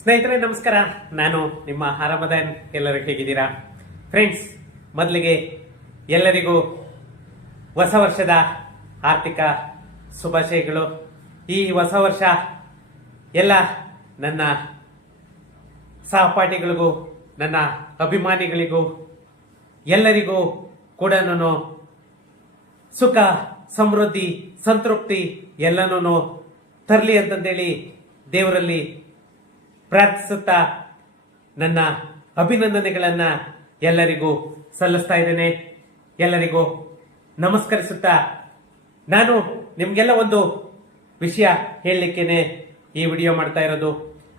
ಸ್ನೇಹಿತರೆ ನಮಸ್ಕಾರ. ನಾನು ನಿಮ್ಮ ಆರಾಮದಾನ್. ಎಲ್ಲರೂ ಹೇಗಿದ್ದೀರಾ ಫ್ರೆಂಡ್ಸ್? ಮೊದಲಿಗೆ ಎಲ್ಲರಿಗೂ ಹೊಸ ವರ್ಷದ ಆರ್ಥಿಕ ಶುಭಾಶಯಗಳು. ಈ ಹೊಸ ವರ್ಷ ಎಲ್ಲ ನನ್ನ ಸಹಪಾಠಿಗಳಿಗೂ ನನ್ನ ಅಭಿಮಾನಿಗಳಿಗೂ ಎಲ್ಲರಿಗೂ ಕೂಡ ಸುಖ, ಸಮೃದ್ಧಿ, ಸಂತೃಪ್ತಿ ಎಲ್ಲನೂ ತರಲಿ ಅಂತಂದೇಳಿ ದೇವರಲ್ಲಿ ಪ್ರಾರ್ಥಿಸುತ್ತಾ ನನ್ನ ಅಭಿನಂದನೆಗಳನ್ನ ಎಲ್ಲರಿಗೂ ಸಲ್ಲಿಸ್ತಾ ಇದ್ದೇನೆ. ಎಲ್ಲರಿಗೂ ನಮಸ್ಕರಿಸುತ್ತಾ ನಾನು ನಿಮ್ಗೆಲ್ಲ ಒಂದು ವಿಷಯ ಹೇಳಲಿಕ್ಕೇನೆ ಈ ವಿಡಿಯೋ ಮಾಡ್ತಾ ಇರೋದು.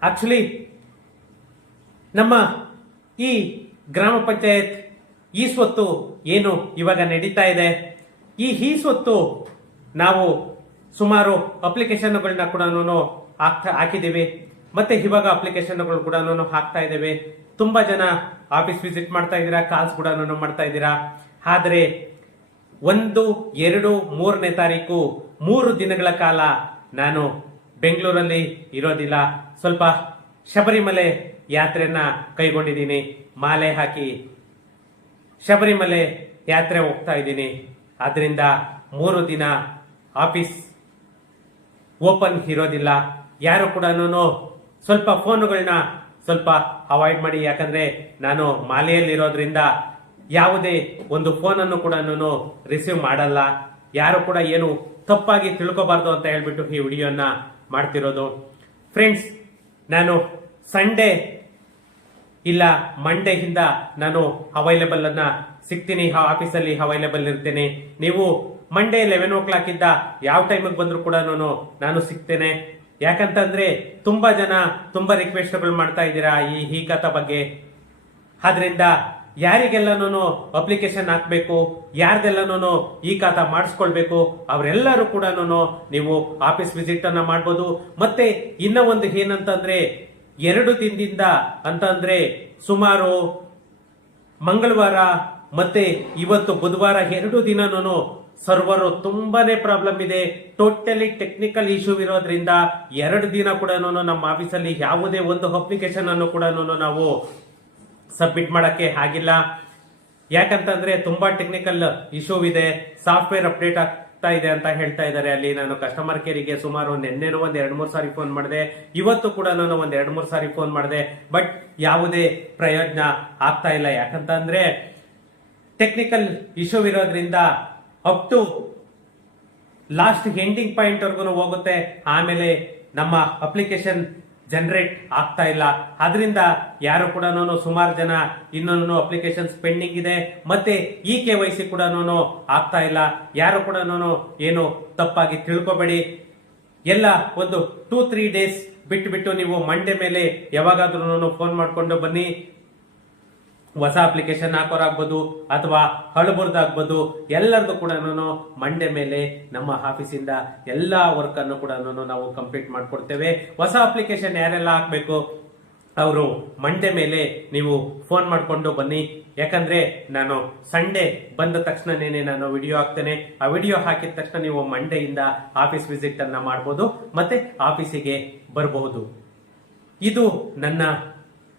ಆಕ್ಚುಲಿ ನಮ್ಮ ಈ ಗ್ರಾಮ ಪಂಚಾಯತ್ ಈ ಸ್ವತ್ತು ಏನು ಇವಾಗ ನಡೀತಾ ಇದೆ, ಈ ಸ್ವತ್ತು ನಾವು ಸುಮಾರು ಅಪ್ಲಿಕೇಶನ್ಗಳನ್ನ ಕೂಡ ಹಾಕಿದ್ದೀವಿ. ಮತ್ತೆ ಇವಾಗ ಅಪ್ಲಿಕೇಶನ್ಗಳು ಕೂಡ ಹಾಕ್ತಾ ಇದ್ದೇವೆ. ತುಂಬಾ ಜನ ಆಫೀಸ್ ವಿಸಿಟ್ ಮಾಡ್ತಾ ಇದ್ದೀರಾ, ಕಾಲ್ಸ್ ಕೂಡ ಮಾಡ್ತಾ ಇದ್ದೀರಾ. ಆದ್ರೆ 1, 2, 3ನೇ ತಾರೀಕು 3 ದಿನಗಳ ಕಾಲ ನಾನು ಬೆಂಗಳೂರಲ್ಲಿ ಇರೋದಿಲ್ಲ. ಸ್ವಲ್ಪ ಶಬರಿಮಲೆ ಯಾತ್ರೆಯನ್ನ ಕೈಗೊಂಡಿದ್ದೀನಿ. ಮಾಲೆ ಹಾಕಿ ಶಬರಿಮಲೆ ಯಾತ್ರೆ ಹೋಗ್ತಾ ಇದ್ದೀನಿ. ಆದ್ರಿಂದ 3 ದಿನ ಆಫೀಸ್ ಓಪನ್ ಇರೋದಿಲ್ಲ. ಯಾರು ಕೂಡ ಸ್ವಲ್ಪ ಫೋನುಗಳನ್ನ ಸ್ವಲ್ಪ ಅವಾಯ್ಡ್ ಮಾಡಿ. ಯಾಕಂದ್ರೆ ನಾನು ಮಾಲೆಯಲ್ಲಿರೋದ್ರಿಂದ ಯಾವುದೇ ಒಂದು ಫೋನನ್ನು ಕೂಡ ರಿಸೀವ್ ಮಾಡಲ್ಲ. ಯಾರು ಕೂಡ ಏನು ತಪ್ಪಾಗಿ ತಿಳ್ಕೋಬಾರ್ದು ಅಂತ ಹೇಳ್ಬಿಟ್ಟು ಈ ವಿಡಿಯೋನ ಮಾಡ್ತಿರೋದು. ಫ್ರೆಂಡ್ಸ್, ನಾನು ಸಂಡೇ ಇಲ್ಲ ಮಂಡೇಯಿಂದ ನಾನು ಅವೈಲೇಬಲ್ ಅನ್ನ ಸಿಗ್ತೀನಿ. ಆಫೀಸಲ್ಲಿ ಅವೈಲೇಬಲ್ ಇರ್ತೇನೆ. ನೀವು ಮಂಡೇ 11 o'clock ಇದ್ದ ಯಾವ ಟೈಮಿಗೆ ಬಂದ್ರು ಕೂಡ ನಾನು ಸಿಗ್ತೇನೆ. ಯಾಕಂತಂದ್ರೆ ತುಂಬಾ ಜನ ತುಂಬಾ ರಿಕ್ವೆಸ್ಟ್ಗಳು ಮಾಡ್ತಾ ಇದ್ದೀರಾ ಈ ಖಾತಾ ಬಗ್ಗೆ. ಆದ್ರಿಂದ ಯಾರಿಗೆಲ್ಲನೂ ಅಪ್ಲಿಕೇಶನ್ ಹಾಕ್ಬೇಕು, ಯಾರ್ದೆಲ್ಲನೂ ಈ ಖಾತಾ ಮಾಡಿಸ್ಕೊಳ್ಬೇಕು, ಅವರೆಲ್ಲರೂ ಕೂಡ ನೀವು ಆಫೀಸ್ ವಿಸಿಟ್ ಅನ್ನ ಮಾಡ್ಬೋದು. ಮತ್ತೆ ಇನ್ನ ಒಂದು ಏನಂತಂದ್ರೆ 2 ದಿನದಿಂದ ಅಂತಂದ್ರೆ ಸುಮಾರು ಮಂಗಳವಾರ ಮತ್ತೆ ಇವತ್ತು ಬುಧವಾರ 2 ದಿನನೂ ಸರ್ವರ್ ತುಂಬಾನೇ ಪ್ರಾಬ್ಲಮ್ ಇದೆ. ಟೋಟಲಿ ಟೆಕ್ನಿಕಲ್ ಇಶ್ಯೂ ಇರೋದ್ರಿಂದ 2 ದಿನ ಕೂಡ ನಮ್ಮ ಆಫೀಸಲ್ಲಿ ಯಾವುದೇ ಒಂದು ಅಪ್ಲಿಕೇಶನ್ ಅನ್ನು ಕೂಡ ನಾವು ಸಬ್ಮಿಟ್ ಮಾಡಕ್ಕೆ ಆಗಿಲ್ಲ. ಯಾಕಂತಂದ್ರೆ ತುಂಬಾ ಟೆಕ್ನಿಕಲ್ ಇಶ್ಯೂ ಇದೆ. ಸಾಫ್ಟ್ವೇರ್ ಅಪ್ಡೇಟ್ ಆಗ್ತಾ ಇದೆ ಅಂತ ಹೇಳ್ತಾ ಇದ್ದಾರೆ. ಅಲ್ಲಿ ನಾನು ಕಸ್ಟಮರ್ ಕೇರಿಗೆ ಸುಮಾರು ನಿನ್ನೆನೂ 2-3 ಸಾರಿ ಫೋನ್ ಮಾಡಿದೆ. ಇವತ್ತು ಕೂಡ ನಾನು 2-3 ಸಾರಿ ಫೋನ್ ಮಾಡಿದೆ. ಬಟ್ ಯಾವುದೇ ಪ್ರಯೋಜನ ಆಗ್ತಾ ಇಲ್ಲ. ಯಾಕಂತಂದ್ರೆ ಟೆಕ್ನಿಕಲ್ ಇಶ್ಯೂ ಇರೋದ್ರಿಂದ up to last ending point ವರ್ಗು ಹೋಗುತ್ತೆ. ಆಮೇಲೆ ನಮ್ಮ ಅಪ್ಲಿಕೇಶನ್ ಜನರೇಟ್ ಆಗ್ತಾ ಇಲ್ಲ. ಅದರಿಂದ ಯಾರು ಕೂಡ ಸುಮಾರು ಜನ ಇನ್ನೊಂದು ಅಪ್ಲಿಕೇಶನ್ಸ್ ಪೆಂಡಿಂಗ್ ಇದೆ. ಮತ್ತೆ KYC ಕೂಡ ಆಗ್ತಾ ಇಲ್ಲ. ಯಾರು ಕೂಡ ಏನು ತಪ್ಪಾಗಿ ತಿಳ್ಕೊಬೇಡಿ. ಎಲ್ಲ ಒಂದು 2-3 ಡೇಸ್ ಬಿಟ್ಟು ನೀವು ಮಂಡೇ ಮೇಲೆ ಯಾವಾಗಾದ್ರೂ ಫೋನ್ ಮಾಡ್ಕೊಂಡು ಬನ್ನಿ. ಹೊಸ ಅಪ್ಲಿಕೇಶನ್ ಹಾಕೋರಾಗ್ಬೋದು ಅಥವಾ ಹಳಬರ್ದಾಗ್ಬೋದು, ಎಲ್ಲರದು ಕೂಡ ಮಂಡೇ ಮೇಲೆ ನಮ್ಮ ಆಫೀಸಿಂದ ಎಲ್ಲಾ ವರ್ಕ್ ಅನ್ನು ಕೂಡ ನಾವು ಕಂಪ್ಲೀಟ್ ಮಾಡ್ಕೊಡ್ತೇವೆ. ಹೊಸ ಅಪ್ಲಿಕೇಶನ್ ಯಾರೆಲ್ಲ ಹಾಕ್ಬೇಕು ಅವರು ಮಂಡೇ ಮೇಲೆ ನೀವು ಫೋನ್ ಮಾಡ್ಕೊಂಡು ಬನ್ನಿ. ಯಾಕಂದ್ರೆ ನಾನು ಸಂಡೇ ಬಂದ ತಕ್ಷಣನೇ ನಾನು ವಿಡಿಯೋ ಹಾಕ್ತೇನೆ. ಆ ವಿಡಿಯೋ ಹಾಕಿದ ತಕ್ಷಣ ನೀವು ಮಂಡೇಯಿಂದ ಆಫೀಸ್ ವಿಸಿಟ್ ಅನ್ನ ಮಾಡಬಹುದು, ಮತ್ತೆ ಆಫೀಸಿಗೆ ಬರಬಹುದು. ಇದು ನನ್ನ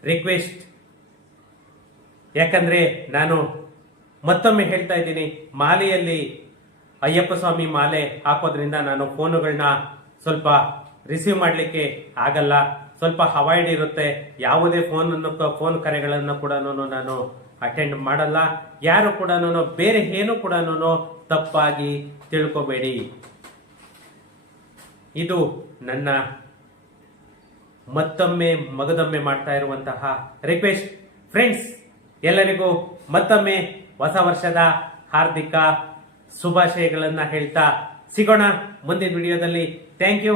ರಿಕ್ವೆಸ್ಟ್. ಯಾಕಂದ್ರೆ ನಾನು ಮತ್ತೊಮ್ಮೆ ಹೇಳ್ತಾ ಇದ್ದೀನಿ, ಮಾಲೆಯಲ್ಲಿ ಅಯ್ಯಪ್ಪ ಸ್ವಾಮಿ ಮಾಲೆ ಹಾಕೋದ್ರಿಂದ ನಾನು ಫೋನುಗಳನ್ನ ಸ್ವಲ್ಪ ರಿಸೀವ್ ಮಾಡ್ಲಿಕ್ಕೆ ಆಗಲ್ಲ. ಸ್ವಲ್ಪ ಅವಾಯ್ಡ್ ಇರುತ್ತೆ. ಯಾವುದೇ ಫೋನ್ ಕರೆಗಳನ್ನು ಕೂಡ ನಾನು ಅಟೆಂಡ್ ಮಾಡಲ್ಲ. ಯಾರು ಕೂಡ ಬೇರೆ ಏನು ಕೂಡ ತಪ್ಪಾಗಿ ತಿಳ್ಕೊಬೇಡಿ. ಇದು ನನ್ನ ಮತ್ತೊಮ್ಮೆ ಮಗದೊಮ್ಮೆ ಮಾಡ್ತಾ ಇರುವಂತಹ ರಿಕ್ವೆಸ್ಟ್. ಫ್ರೆಂಡ್ಸ್, ಎಲ್ಲರಿಗೂ ಮತ್ತೊಮ್ಮೆ ಹೊಸ ವರ್ಷದ ಹಾರ್ದಿಕ ಶುಭಾಶಯಗಳನ್ನ ಹೇಳ್ತಾ ಸಿಗೋಣ ಮುಂದಿನ ವಿಡಿಯೋದಲ್ಲಿ. Thank you.